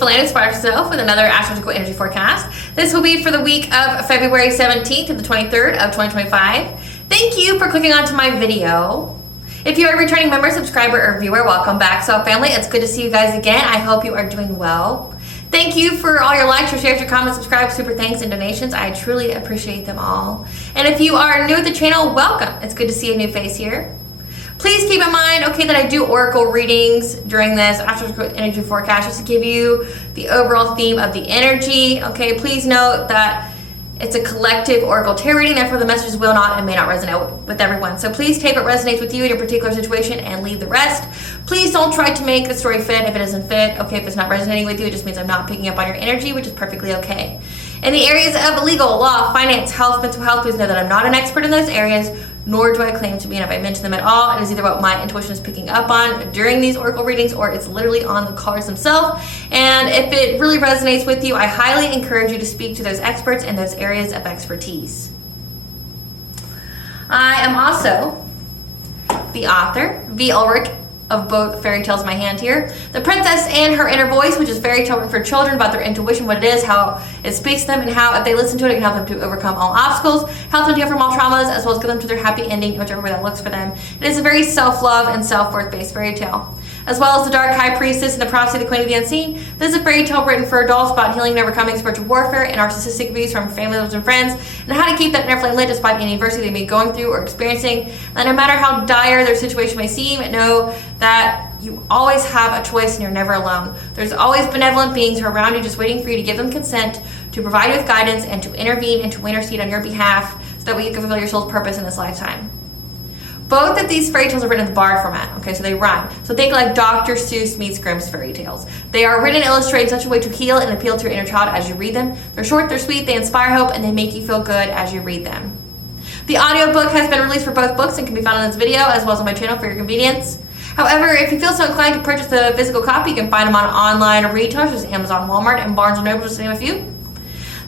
Aspiraltotheself with another astrological energy forecast. This will be for the week of February 17th to the 23rd of 2025. Thank you for clicking onto my video. If you are a returning member, subscriber, or viewer, welcome back. So family, it's good to see you guys again. I hope you are doing well. Thank you for all your likes, your shares, your comments, subscribes, super thanks, and donations. I truly appreciate them all. And if you are new to the channel, welcome. It's good to see a new face here. Please keep in mind, okay, that I do oracle readings during this astrological energy forecast just to give you the overall theme of the energy. Okay, please note that it's a collective oracle tarot reading, therefore the messages will not and may not resonate with everyone. So please take what resonates with you in your particular situation and leave the rest. Please don't try to make the story fit if it doesn't fit. Okay, if it's not resonating with you, it just means I'm not picking up on your energy, which is perfectly okay. In the areas of legal, law, finance, health, mental health, please know that I'm not an expert in those areas, nor do I claim to be, and if I mention them at all, it is either what my intuition is picking up on during these oracle readings or it's literally on the cards themselves. And if it really resonates with you, I highly encourage you to speak to those experts in those areas of expertise. I am also the author, V. Ulrich, of both fairy tales in my hand here. The Princess and Her Inner Voice, which is fairy tale written for children about their intuition, what it is, how it speaks to them, and how if they listen to it, it can help them to overcome all obstacles, help them to heal from all traumas, as well as get them to their happy ending, whichever way that looks for them. It is a very self-love and self-worth based fairy tale. As well as The Dark High Priestess and The Prophecy of the Queen of the Unseen. This is a fairy tale written for adults about healing and overcoming spiritual warfare and narcissistic abuse from family members and friends, and how to keep that inner flame lit despite any adversity they may be going through or experiencing. And no matter how dire their situation may seem, know that you always have a choice and you're never alone. There's always benevolent beings who are around you just waiting for you to give them consent, to provide you with guidance, and to intervene and to intercede on your behalf so that way you can fulfill your soul's purpose in this lifetime. Both of these fairy tales are written in the bard format, okay, so they rhyme. So think like Dr. Seuss meets Grimm's fairy tales. They are written and illustrated in such a way to heal and appeal to your inner child as you read them. They're short, they're sweet, they inspire hope, and they make you feel good as you read them. The audiobook has been released for both books and can be found on this video as well as on my channel for your convenience. However, if you feel so inclined to purchase the physical copy, you can find them on online retailers such as Amazon, Walmart, and Barnes & Noble, just to name a few.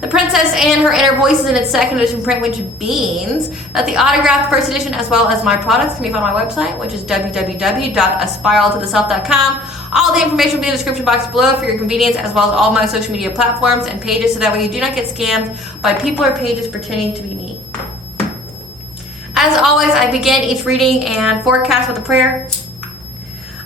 The Princess and Her Inner Voice is in its second edition print, which means that the autographed first edition as well as my products can be found on my website, which is www.aspiraltotheself.com. All the information will be in the description box below for your convenience, as well as all my social media platforms and pages, so that way you do not get scammed by people or pages pretending to be me. As always, I begin each reading and forecast with a prayer.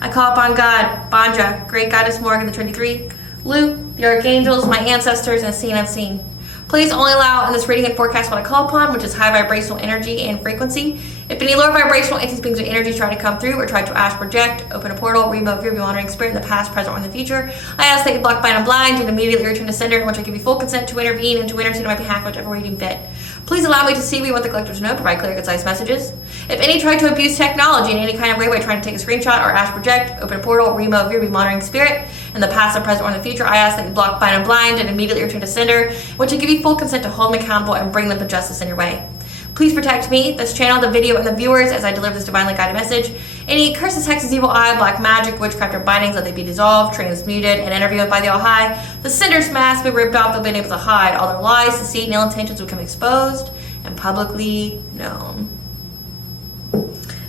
I call upon God, Banja, Great Goddess Morgan, the 23, Luke, the archangels, my ancestors, and seen and unseen. Please only allow in this reading and forecast what I call upon, which is high vibrational energy and frequency. If any lower vibrational entities, beings, or energies try to come through or try to ask, project, open a portal, remote, view, monitoring spirit in the past, present, or in the future, I ask that you block, bind, and blind, and immediately return to sender, in which I give you full consent to intervene and to intercede on my behalf, whichever way you deem fit. Please allow me to see what you want the collectors to know, provide clear, concise messages. If any try to abuse technology in any kind of way by trying to take a screenshot or ask, project, open a portal, remote, view, monitoring spirit in the past, the present, or in the future, I ask that you block, bind, and blind, and immediately return to sender, which I give you full consent to hold them accountable and bring them to justice in your way. Please protect me, this channel, the video, and the viewers as I deliver this divinely guided message. Any curses, hexes, evil eye, black magic, witchcraft, or bindings, let they be dissolved, transmuted, and interviewed by the All-High. The sender's mask be ripped off, they'll be able to hide. All their lies, deceit, and ill intentions will become exposed and publicly known.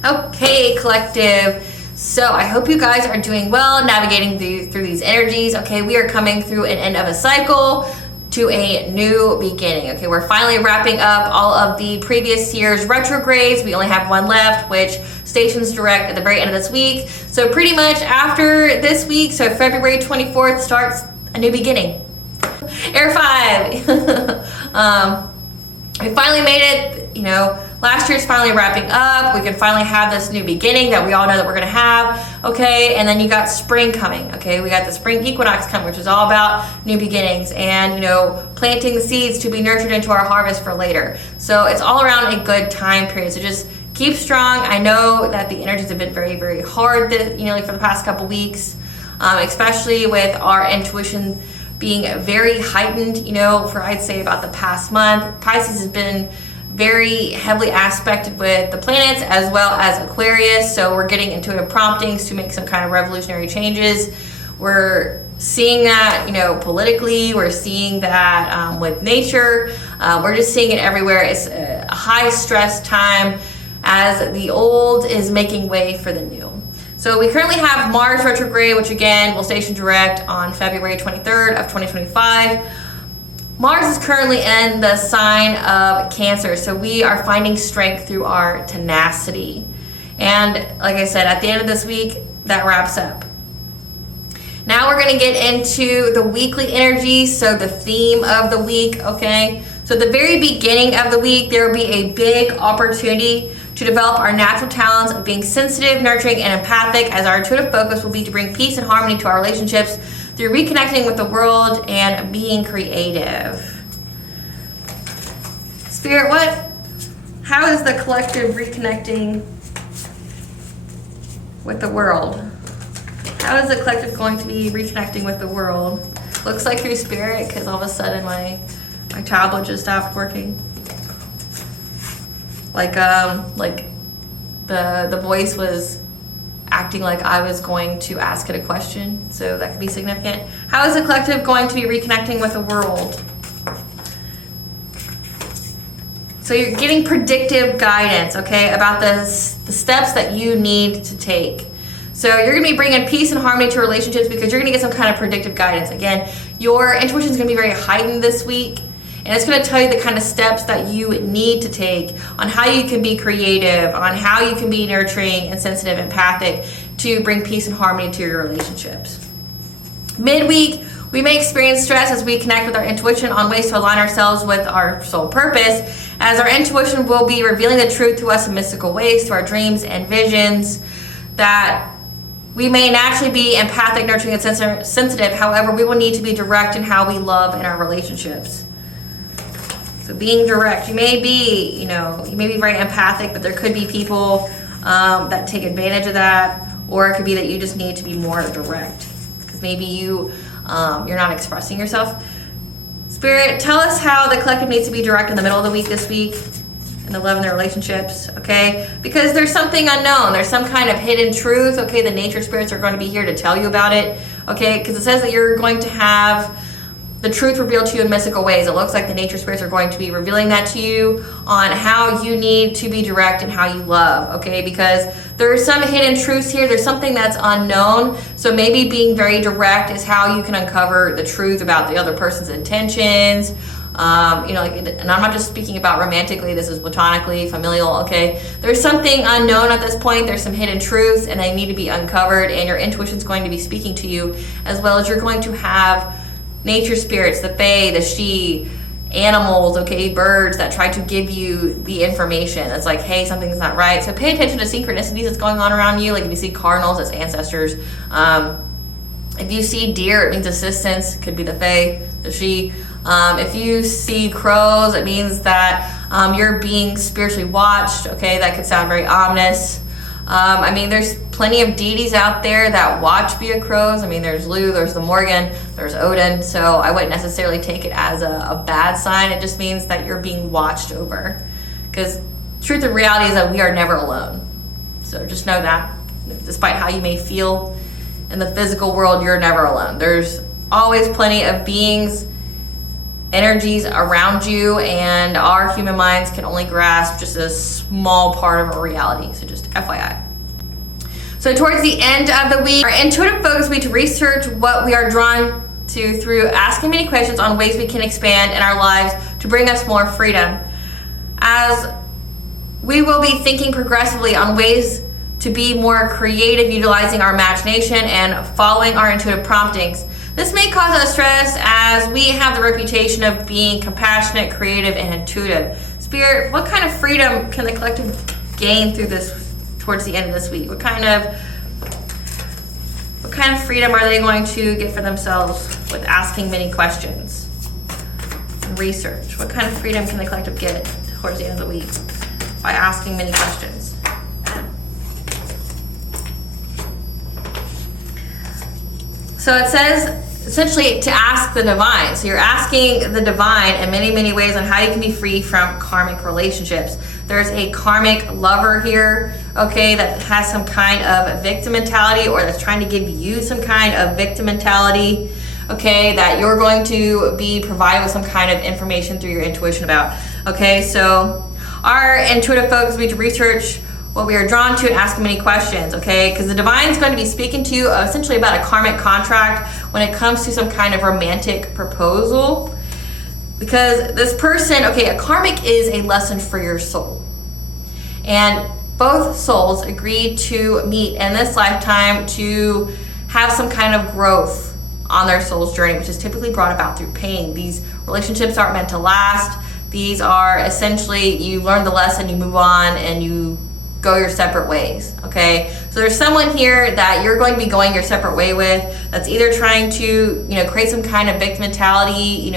Okay, collective. So I hope you guys are doing well, navigating through these energies. Okay, we are coming through an end of a cycle to a new beginning. Okay, we're finally wrapping up all of the previous year's retrogrades. We only have one left, which stations direct at the very end of this week. So pretty much after this week, so February 24th starts a new beginning. Air 5. We finally made it, you know, last year's finally wrapping up. We can finally have this new beginning that we all know that we're gonna have, okay? And then you got spring coming, okay? We got the spring equinox coming, which is all about new beginnings and, you know, planting the seeds to be nurtured into our harvest for later. So it's all around a good time period. So just keep strong. I know that the energies have been very, very hard, you know, like for the past couple weeks, especially with our intuition being very heightened, you know, for I'd say about the past month. Pisces has been very heavily aspected with the planets as well as Aquarius, so we're getting intuitive promptings to make some kind of revolutionary changes. We're seeing that, you know, politically, we're seeing that with nature, we're just seeing it everywhere. It's a high stress time as the old is making way for the new. So So we currently have Mars retrograde, which again will station direct on February 23rd of 2025. Mars is currently in the sign of Cancer, so we are finding strength through our tenacity. And like I said, at the end of this week, that wraps up. Now we're going to get into the weekly energy, so the theme of the week, okay? So at the very beginning of the week, there will be a big opportunity to develop our natural talents of being sensitive, nurturing, and empathic, as our intuitive focus will be to bring peace and harmony to our relationships through reconnecting with the world and being creative. Spirit, how is the collective reconnecting with the world? How is the collective going to be reconnecting with the world? Looks like through Spirit, because all of a sudden my tablet just stopped working. Like the voice was acting like I was going to ask it a question, so that could be significant. How is the collective going to be reconnecting with the world? So you're getting predictive guidance, okay, about the steps that you need to take. So you're going to be bringing peace and harmony to relationships because you're going to get some kind of predictive guidance. Again, your intuition is going to be very heightened this week, and it's going to tell you the kind of steps that you need to take on how you can be creative, on how you can be nurturing and sensitive, empathic to bring peace and harmony to your relationships. Midweek, we may experience stress as we connect with our intuition on ways to align ourselves with our soul purpose, as our intuition will be revealing the truth to us in mystical ways, through our dreams and visions, that we may naturally be empathic, nurturing, and sensitive. However, we will need to be direct in how we love in our relationships. So being direct, you may be very empathic, but there could be people that take advantage of that, or it could be that you just need to be more direct because maybe you're not expressing yourself. Spirit, tell us how the collective needs to be direct in the middle of the week this week, in the love and the relationships, okay? Because there's something unknown. There's some kind of hidden truth, okay? The nature spirits are going to be here to tell you about it, okay? Because it says that you're going to have the truth revealed to you in mystical ways. It looks like the nature spirits are going to be revealing that to you on how you need to be direct and how you love, okay? Because there are some hidden truths here. There's something that's unknown. So maybe being very direct is how you can uncover the truth about the other person's intentions. And I'm not just speaking about romantically, this is platonically, familial, okay? There's something unknown at this point. There's some hidden truths and they need to be uncovered, and your intuition's going to be speaking to you, as well as you're going to have nature spirits, the fae, the she, animals, okay, birds that try to give you the information. It's like, hey, something's not right. So pay attention to synchronicities that's going on around you. Like if you see cardinals, it's ancestors. If you see deer, it means assistance. Could be the fae, the she. If you see crows, it means that you're being spiritually watched. Okay, that could sound very ominous. There's plenty of deities out there that watch via crows. There's Lu, there's the Morgan, there's Odin. So I wouldn't necessarily take it as a bad sign. It just means that you're being watched over. Because truth and reality is that we are never alone. So just know that. Despite how you may feel in the physical world, you're never alone. There's always plenty of beings, energies around you, and our human minds can only grasp just a small part of our reality. So just FYI. So towards the end of the week, our intuitive focus will be to research what we are drawn to through asking many questions on ways we can expand in our lives to bring us more freedom. As we will be thinking progressively on ways to be more creative, utilizing our imagination and following our intuitive promptings. This may cause us stress as we have the reputation of being compassionate, creative, and intuitive. Spirit, what kind of freedom can the collective gain through this towards the end of this week? What kind of freedom are they going to get for themselves with asking many questions and research? What kind of freedom can the collective get towards the end of the week by asking many questions? So it says essentially to ask the divine. So you're asking the divine in many, many ways on how you can be free from karmic relationships. There's a karmic lover here, okay, that has some kind of victim mentality, or that's trying to give you some kind of victim mentality, okay, that you're going to be provided with some kind of information through your intuition about. Okay, so our intuitive focus will be to research what we are drawn to and ask many questions, okay? Because the divine is going to be speaking to you essentially about a karmic contract when it comes to some kind of romantic proposal. Because this person, okay, a karmic is a lesson for your soul. And both souls agreed to meet in this lifetime to have some kind of growth on their soul's journey, which is typically brought about through pain. These relationships aren't meant to last. These are essentially, you learn the lesson, you move on, and you go your separate ways, okay? So there's someone here that you're going to be going your separate way with that's either trying to, create some kind of victim mentality,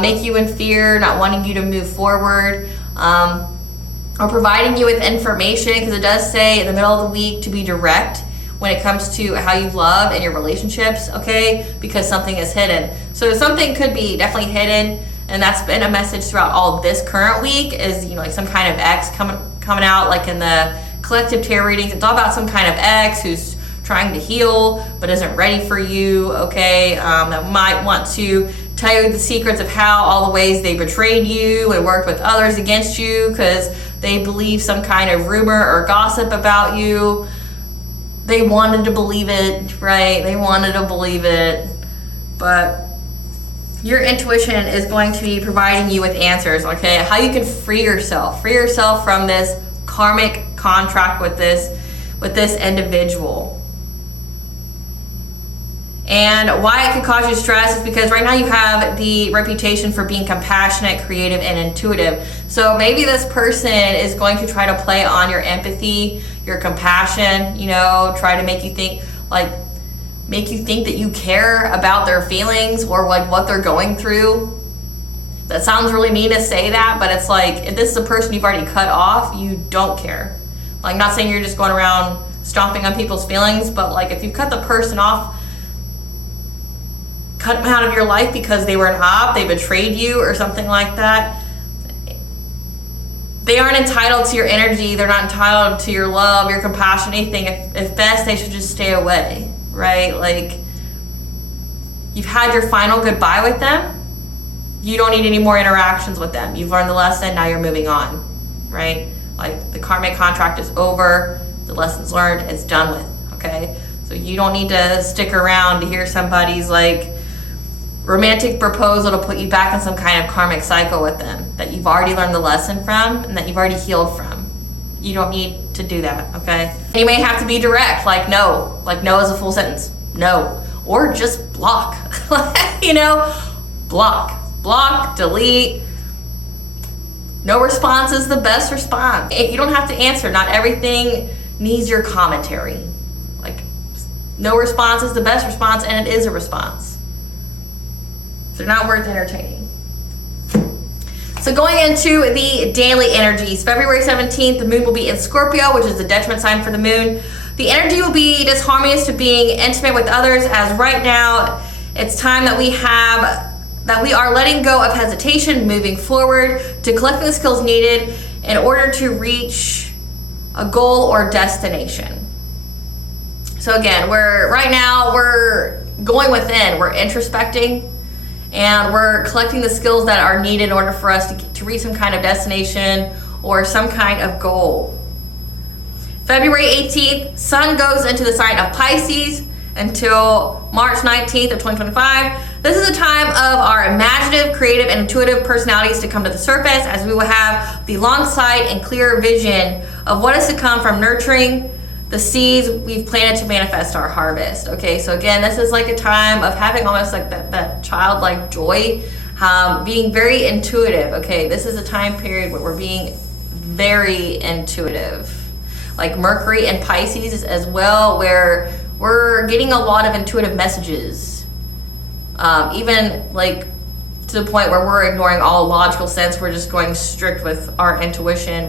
make you in fear, not wanting you to move forward, or providing you with information, because it does say in the middle of the week to be direct when it comes to how you love and your relationships, okay? Because something is hidden. So something could be definitely hidden, and that's been a message throughout all of this current week is, like some kind of ex coming out, like in the collective tarot readings. It's all about some kind of ex who's trying to heal but isn't ready for you, okay? That might want to tell you the secrets of how all the ways they betrayed you and worked with others against you because they believe some kind of rumor or gossip about you. They wanted to believe it, right? They wanted to believe it. But your intuition is going to be providing you with answers, okay? How you can free yourself from this karmic contract with this individual. And why it could cause you stress is because right now you have the reputation for being compassionate, creative, and intuitive. So maybe this person is going to try to play on your empathy, your compassion, try to make you think that you care about their feelings or like what they're going through. That sounds really mean to say that, but it's like, if this is a person you've already cut off, you don't care. Like, not saying you're just going around stomping on people's feelings, but like if you cut the person off, cut them out of your life because they were an op, they betrayed you or something like that, they aren't entitled to your energy, they're not entitled to your love, your compassion, anything. If best, they should just stay away, right? Like, you've had your final goodbye with them. You don't need any more interactions with them. You've learned the lesson, now you're moving on, right? Like, the karmic contract is over, the lesson's learned, it's done with, okay? So you don't need to stick around to hear somebody's like romantic proposal to put you back in some kind of karmic cycle with them that you've already learned the lesson from and that you've already healed from. You don't need to do that, okay? And you may have to be direct, like no is a full sentence, no, or just block, block, delete. No response is the best response. You don't have to answer. Not everything needs your commentary. Like, no response is the best response, and it is a response. They're not worth entertaining. So going into the daily energies, February 17th, the moon will be in Scorpio, which is the detriment sign for the moon. The energy will be disharmonious to being intimate with others, as right now it's time that we are letting go of hesitation, moving forward to collecting the skills needed in order to reach a goal or destination. So again, we're going within, we're introspecting, and we're collecting the skills that are needed in order for us to reach some kind of destination or some kind of goal. February 18th, Sun goes into the sign of Pisces until March 19th of 2025. This is a time of our imaginative, creative, and intuitive personalities to come to the surface, as we will have the long sight and clear vision of what is to come from nurturing the seeds we've planted to manifest our harvest. Okay, so again, this is like a time of having almost like that childlike joy, being very intuitive. Okay, this is a time period where we're being very intuitive. Like Mercury and Pisces as well, where we're getting a lot of intuitive messages. Even like to the point where we're ignoring all logical sense, we're just going strict with our intuition.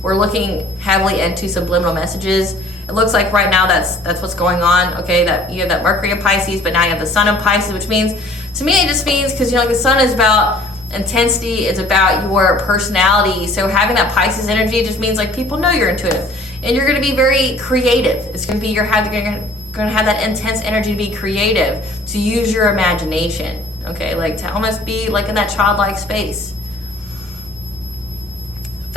We're looking heavily into subliminal messages. It looks like right now that's what's going on, okay? That you have that Mercury in Pisces, but now you have the Sun in Pisces, which means, to me, it just means, because the Sun is about intensity, it's about your personality. So having that Pisces energy just means like people know you're intuitive, and you're going to be very creative. It's going to be you're going to have that intense energy to be creative, to use your imagination, okay? Like to almost be like in that childlike space.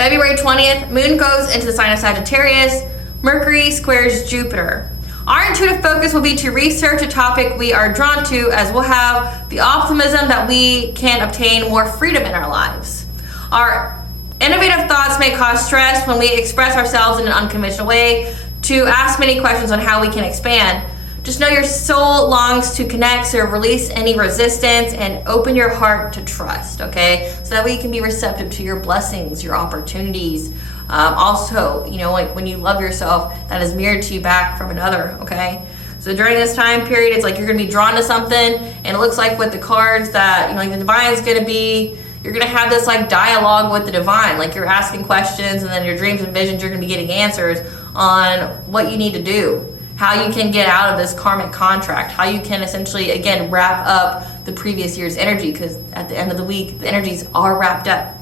February 20th, Moon goes into the sign of Sagittarius. Mercury squares Jupiter. Our intuitive focus will be to research a topic we are drawn to, as we'll have the optimism that we can obtain more freedom in our lives. Our innovative thoughts may cause stress when we express ourselves in an unconventional way, to ask many questions on how we can expand. Just know your soul longs to connect, so release any resistance and open your heart to trust, okay? So that way you can be receptive to your blessings, your opportunities. Also, you know, like when you love yourself, that is mirrored to you back from another, okay? So during this time period, it's like you're gonna be drawn to something, and it looks like with the cards that, you know, like the divine is gonna be, you're gonna have this like dialogue with the divine, like you're asking questions, and then your dreams and visions, you're gonna be getting answers on what you need to do, how you can get out of this karmic contract, how you can essentially, again, wrap up the previous year's energy, because at the end of the week, the energies are wrapped up.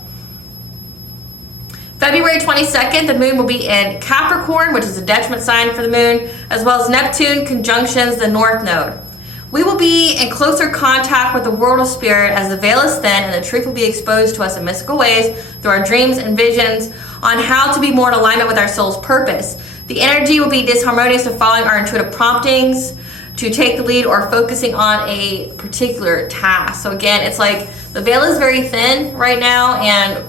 February 22nd, the moon will be in Capricorn, which is a detriment sign for the moon, as well as Neptune conjunctions the North Node. We will be in closer contact with the world of spirit as the veil is thin and the truth will be exposed to us in mystical ways through our dreams and visions on how to be more in alignment with our soul's purpose. The energy will be disharmonious to following our intuitive promptings to take the lead or focusing on a particular task. So again, it's like the veil is very thin right now, and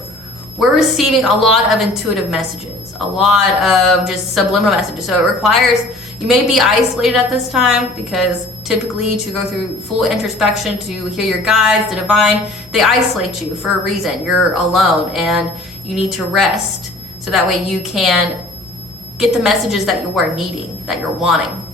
we're receiving a lot of intuitive messages, a lot of just subliminal messages. So it requires, you may be isolated at this time, because typically to go through full introspection, to hear your guides, the divine, they isolate you for a reason. You're alone and you need to rest, so that way you can get the messages that you are needing, that you're wanting.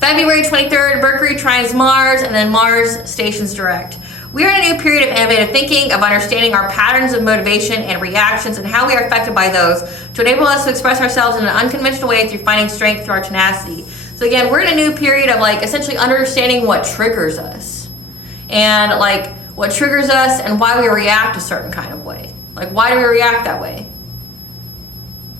February 23rd, Mercury trines Mars, and then Mars stations direct. We are in a new period of innovative thinking, of understanding our patterns of motivation and reactions and how we are affected by those, to enable us to express ourselves in an unconventional way through finding strength through our tenacity. So again, we're in a new period of like essentially understanding what triggers us, and like what triggers us and why we react a certain kind of way. Like, why do we react that way?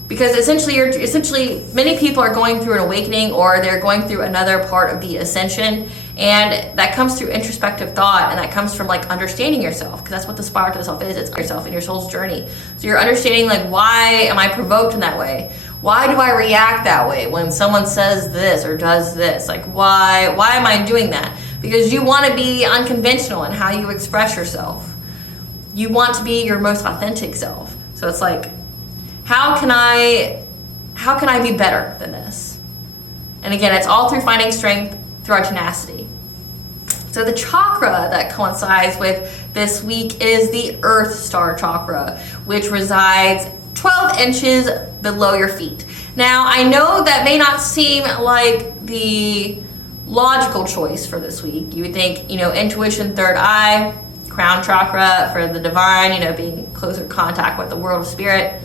Because essentially many people are going through an awakening, or they're going through another part of the ascension, and that comes through introspective thought, and that comes from like understanding yourself, because that's what the spiral to the self is. It's yourself and your soul's journey. So you're understanding, like, why am I provoked in that way? Why do I react that way when someone says this or does this? Like, why am I doing that? Because you want to be unconventional in how you express yourself. You want to be your most authentic self. So it's like, how can I be better than this? And again, it's all through finding strength through our tenacity. So the chakra that coincides with this week is the Earth Star Chakra, which resides 12 inches below your feet. Now, I know that may not seem like the logical choice for this week. You would think, you know, intuition, third eye, crown chakra for the divine, you know, being closer contact with the world of spirit.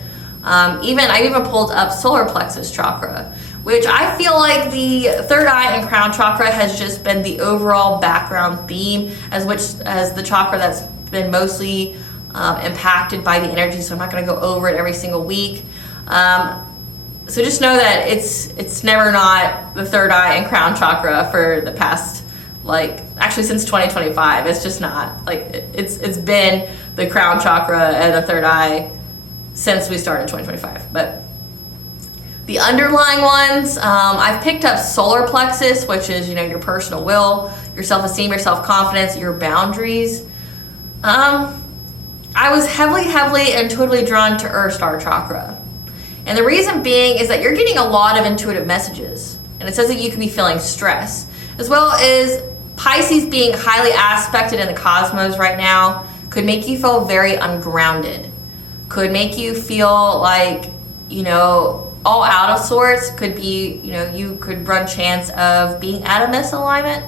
I even pulled up solar plexus chakra, which I feel like the third eye and crown chakra has just been the overall background theme, as the chakra that's been mostly impacted by the energy. So I'm not going to go over it every single week. So just know that it's never not the third eye and crown chakra for the past, like, actually since 2025. It's just not, like, it's been the crown chakra and the third eye since we started 2025. But the underlying ones, I've picked up solar plexus, which is, you know, your personal will, your self-esteem, your self-confidence, your boundaries. I was heavily intuitively drawn to earthstarchakra. And the reason being is that you're getting a lot of intuitive messages. And it says that you could be feeling stress, as well as Pisces being highly aspected in the cosmos right now could make you feel very ungrounded. Could make you feel like, you know, all out of sorts. Could be, you know, you could run chance of being at a misalignment.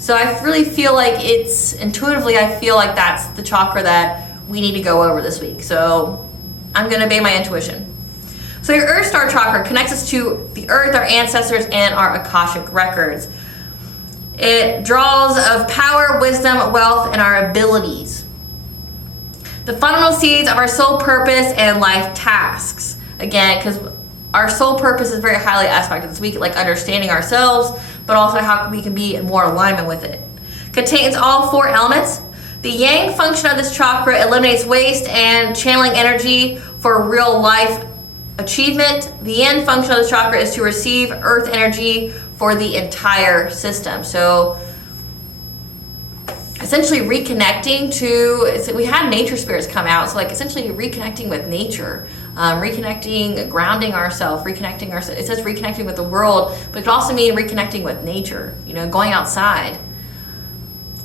So I really feel like intuitively, I feel like that's the chakra that we need to go over this week. So I'm going to obey my intuition. So your Earth Star Chakra connects us to the earth, our ancestors, and our Akashic records. It draws of power, wisdom, wealth, and our abilities. The fundamental seeds of our soul purpose and life tasks. Again, because our soul purpose is very highly aspected this week, like understanding ourselves, but also how we can be in more alignment with it. Contains all four elements: The yang function of this chakra eliminates waste and channeling energy for real life achievement. The yin function of this chakra is to receive earth energy for the entire system. So essentially reconnecting to, we had nature spirits come out, so like essentially reconnecting with nature, reconnecting, grounding ourselves, reconnecting ourselves. It says reconnecting with the world, but it could also mean reconnecting with nature, you know, going outside,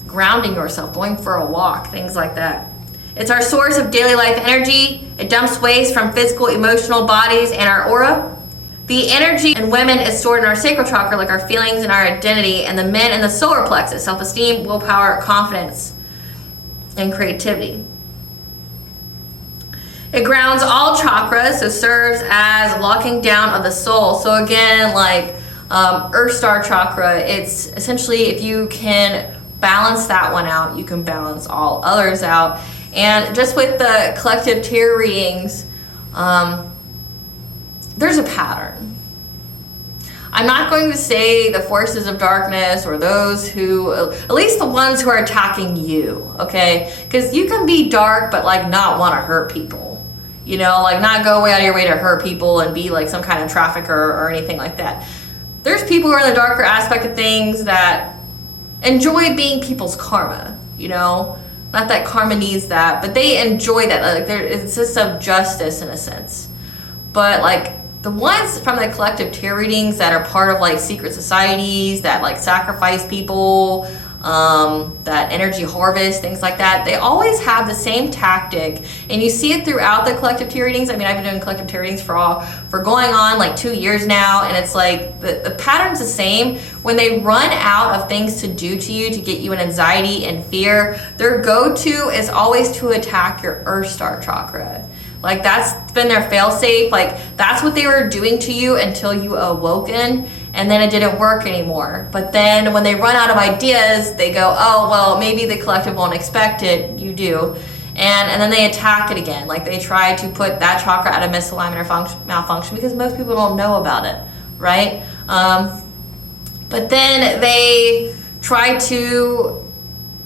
grounding yourself, going for a walk, things like that. It's our source of daily life energy. It dumps waste from physical, emotional bodies and our aura. The energy in women is stored in our sacral chakra, like our feelings and our identity, and the men in the solar plexus, self-esteem, willpower, confidence, and creativity. It grounds all chakras, so serves as locking down of the soul. So again, like Earth Star Chakra, it's essentially if you can balance that one out, you can balance all others out. And just with the collective tarot readings, there's a pattern. I'm not going to say the forces of darkness or those who, at least the ones who are attacking you, okay? Because you can be dark but like not want to hurt people, you know, like not go way out of your way to hurt people and be like some kind of trafficker or anything like that. There's people who are in the darker aspect of things that enjoy being people's karma, you know? Not that karma needs that, but they enjoy that. Like it's just of justice in a sense. But like the ones from the collective tarot readings that are part of like secret societies that like sacrifice people, that energy harvest, things like that, they always have the same tactic, and you see it throughout the collective tarot readings. I mean, I've been doing collective tarot readings for going on like 2 years now, and it's like the pattern's the same. When they run out of things to do to you to get you in anxiety and fear, their go-to is always to attack your Earth Star Chakra. Like that's been their fail-safe. Like that's what they were doing to you until you awoken, and then it didn't work anymore. But then when they run out of ideas, they go, oh, well, maybe the collective won't expect it. You do. And then they attack it again. Like they try to put that chakra out of misalignment or malfunction because most people don't know about it, right? But then they try to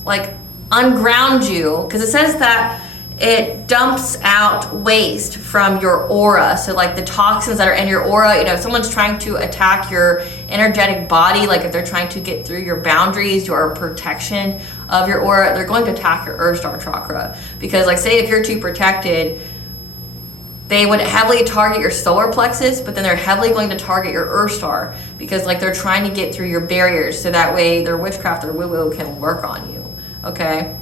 like unground you, because it says that it dumps out waste from your aura. So like the toxins that are in your aura, you know, if someone's trying to attack your energetic body, like if they're trying to get through your boundaries, your protection of your aura, they're going to attack your Earth Star Chakra. Because like say if you're too protected, they would heavily target your solar plexus, but then they're heavily going to target your Earth Star, because like they're trying to get through your barriers so that way their witchcraft or woo-woo can work on you, okay?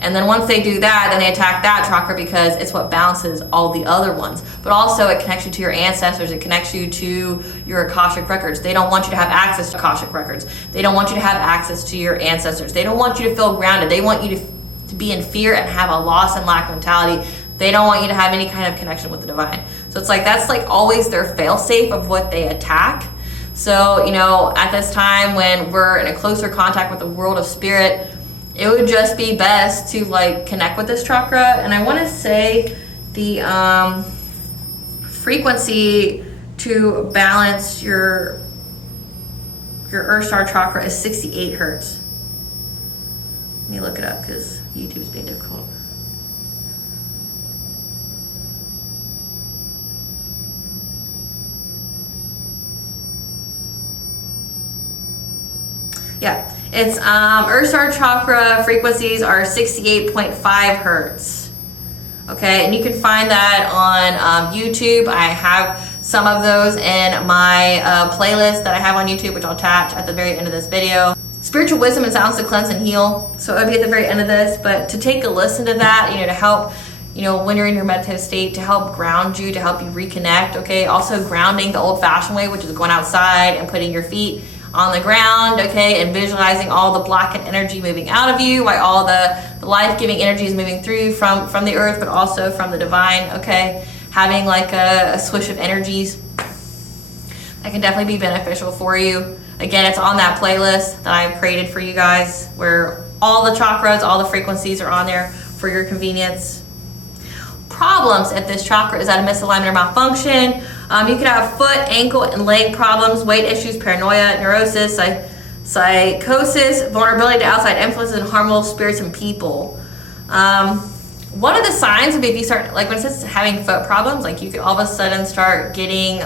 And then once they do that, then they attack that chakra because it's what balances all the other ones. But also it connects you to your ancestors. It connects you to your Akashic records. They don't want you to have access to Akashic records. They don't want you to have access to your ancestors. They don't want you to feel grounded. They want you to be in fear and have a loss and lack mentality. They don't want you to have any kind of connection with the divine. So it's like that's like always their fail-safe of what they attack. So, you know, at this time when we're in a closer contact with the world of spirit, it would just be best to like connect with this chakra. And I want to say the frequency to balance your Earth Star Chakra is 68 hertz. Let me look it up because YouTube's being difficult. Yeah, it's Earth Star Chakra frequencies are 68.5 hertz. Okay, and you can find that on YouTube. I have some of those in my playlist that I have on YouTube, which I'll attach at the very end of this video. Spiritual wisdom and sounds to cleanse and heal. So it'll be at the very end of this, but to take a listen to that, you know, to help, you know, when you're in your meditative state, to help ground you, to help you reconnect. Okay, also grounding the old-fashioned way, which is going outside and putting your feet on the ground, okay, and visualizing all the blackened energy moving out of you, while all the life-giving energy is moving through you from the earth, but also from the divine, okay, having like a swish of energies that can definitely be beneficial for you. Again, it's on that playlist that I've created for you guys, where all the chakras, all the frequencies are on there for your convenience. Problems if this chakra is out of misalignment or malfunction. You could have foot, ankle, and leg problems, weight issues, paranoia, neurosis, psychosis, vulnerability to outside influences, and harmful spirits and people. One of the signs would be if you start, like when it says having foot problems, like you could all of a sudden start getting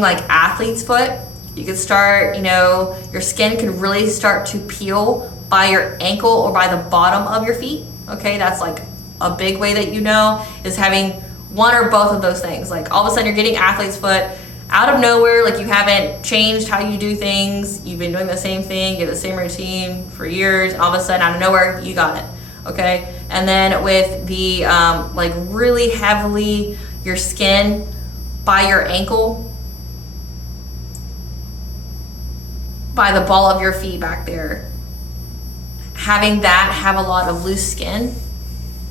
like athlete's foot. You could start, you know, your skin could really start to peel by your ankle or by the bottom of your feet. Okay, that's like a big way that you know, is having one or both of those things. Like all of a sudden you're getting athlete's foot out of nowhere, like you haven't changed how you do things, you've been doing the same thing, you have the same routine for years, and all of a sudden out of nowhere you got it. Okay, and then with the like really heavily your skin by your ankle, by the ball of your feet back there, having that have a lot of loose skin,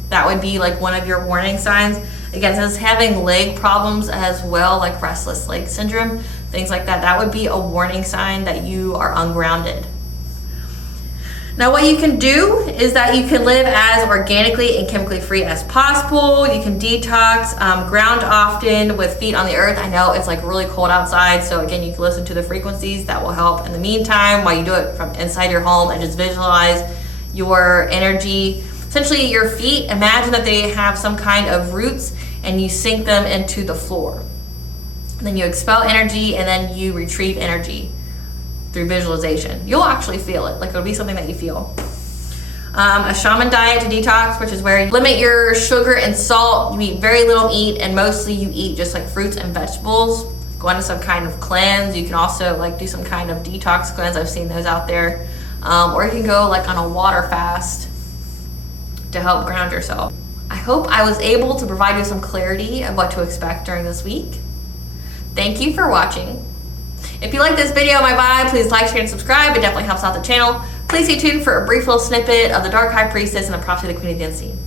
that would be like one of your warning signs. Again, it says having leg problems as well, like restless leg syndrome, things like that. That would be a warning sign that you are ungrounded. Now, what you can do is that you can live as organically and chemically free as possible. You can detox, ground often with feet on the earth. I know it's like really cold outside, so again, you can listen to the frequencies that will help in the meantime while you do it from inside your home, and just visualize your energy. Essentially, your feet, imagine that they have some kind of roots and you sink them into the floor. And then you expel energy and then you retrieve energy through visualization. You'll actually feel it, like it'll be something that you feel. A shaman diet to detox, which is where you limit your sugar and salt. You eat very little meat, and mostly you eat just like fruits and vegetables. Go into some kind of cleanse. You can also like do some kind of detox cleanse. I've seen those out there. Or you can go like on a water fast to help ground yourself. I hope I was able to provide you some clarity of what to expect during this week. Thank you for watching. If you like this video, my vibe, please like, share, and subscribe. It definitely helps out the channel. Please stay tuned for a brief little snippet of the Dark High Priestess and the Prophecy of the Queen of the Unseen.